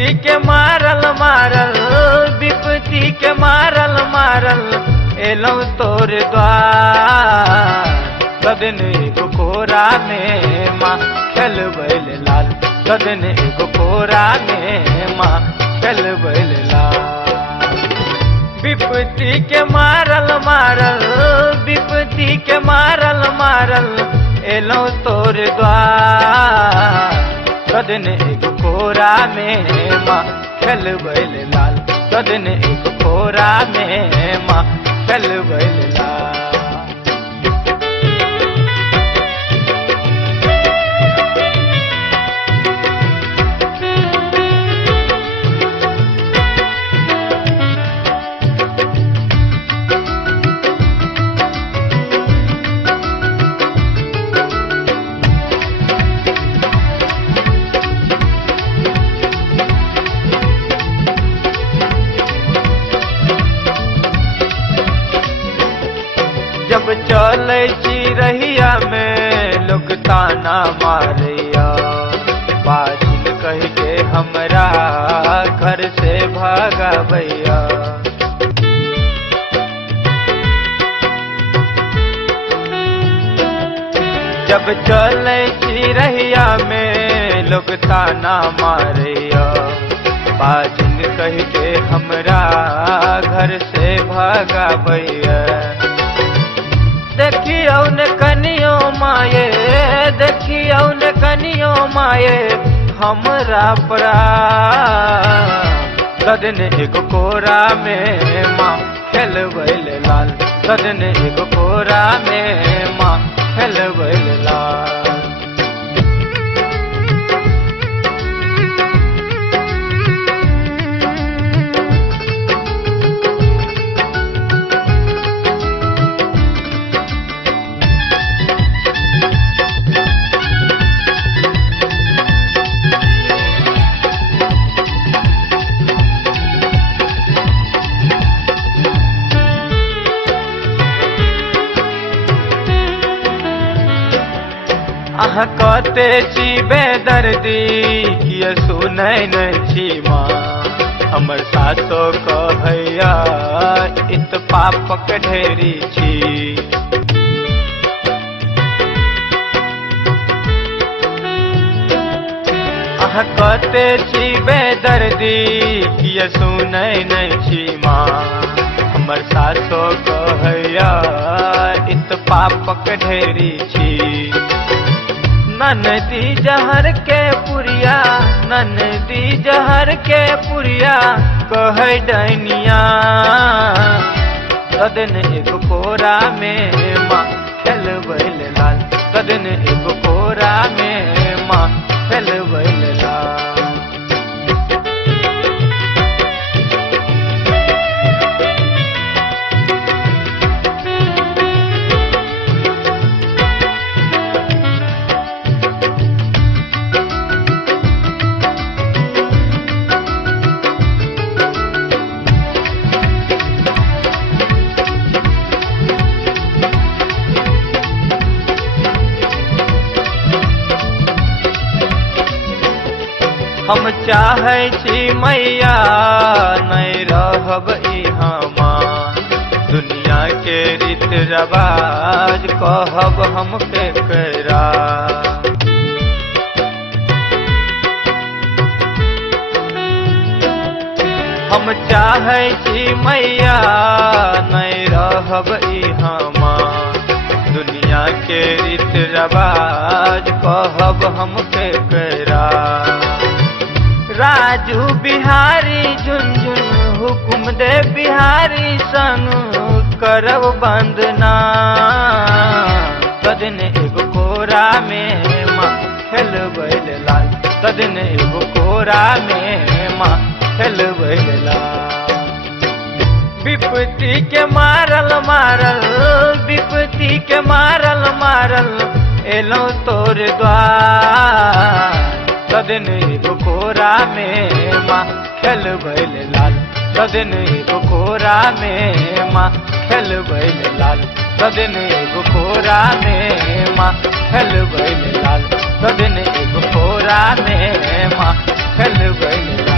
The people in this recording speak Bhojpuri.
विपत्ति के मारल मारल विपत्ति के मारल मारल एलौ तोर द्वार कदन एगो कोरा में माँ खेल बैल लाल कदन एगो कोरा में माँ खेल बैल लाल विपत्ति के मारल मारल विपत्ति के मारल मारल एलौ तोर द्वार कदन एगो कोरा में माँ खेल बैल लाल कदन एगो कोरा में माँ खेल बैल लाल। जब चले रहिया में लोग ताना मारिया बाजिन कह के हमरा घर से भागा भैया जब चले रहिया में लोग ताना मारिया बाजिन कह के हमरा घर से भागा भैया देखियो न कनियो माये देखियो न कनियो माये हमरा परा कदन एगो कोरा में माँ खेल बैल लाल कदन एगो कोरा में माँ खेल बैल लाल। अहाँ कहते छी बेदर्दी किए सुनै नहि छी माँ हमर सासो कहैया इत पापक ढेरी छी अहाँ कहते छी बेदर्दी किए सुनै नहि छी माँ हमर सासो कहैया इत पापक ढेरी छी ननदी जहर के पुरिया ननदी जहर के पुरिया कहे डैनिया कदन एगो कोरा में माँ खेल बैल लाल कदन एगो कोरा में माँ खेल बैल लाल। हम चाहे छी मैया नहीं रहब इहाँ माँ दुनिया के रीत रवाज कहब हम केकरा हम चाहे छी मैया नहीं रहब इहाँ माँ दुनिया के रीत रवाज कहब हम केकरा राजू बिहारी झुनझुन हुकुम दे बिहारी संग करब बंदना कदन एगो कोरा में माँ खेल बैल लाल कदन एगो कोरा में माँ खेल बैल लाल विपत्ति के मारल मारल विपत्ति के मारल मारल एलौ तोर द्वार कदन एगो कोरा में माँ खेल बैल लाल कदन एगो कोरा में माँ खेल बैल लाल कदन एगो कोरा में माँ खेल बैल लाल कदन एगो कोरा में माँ खेल बैल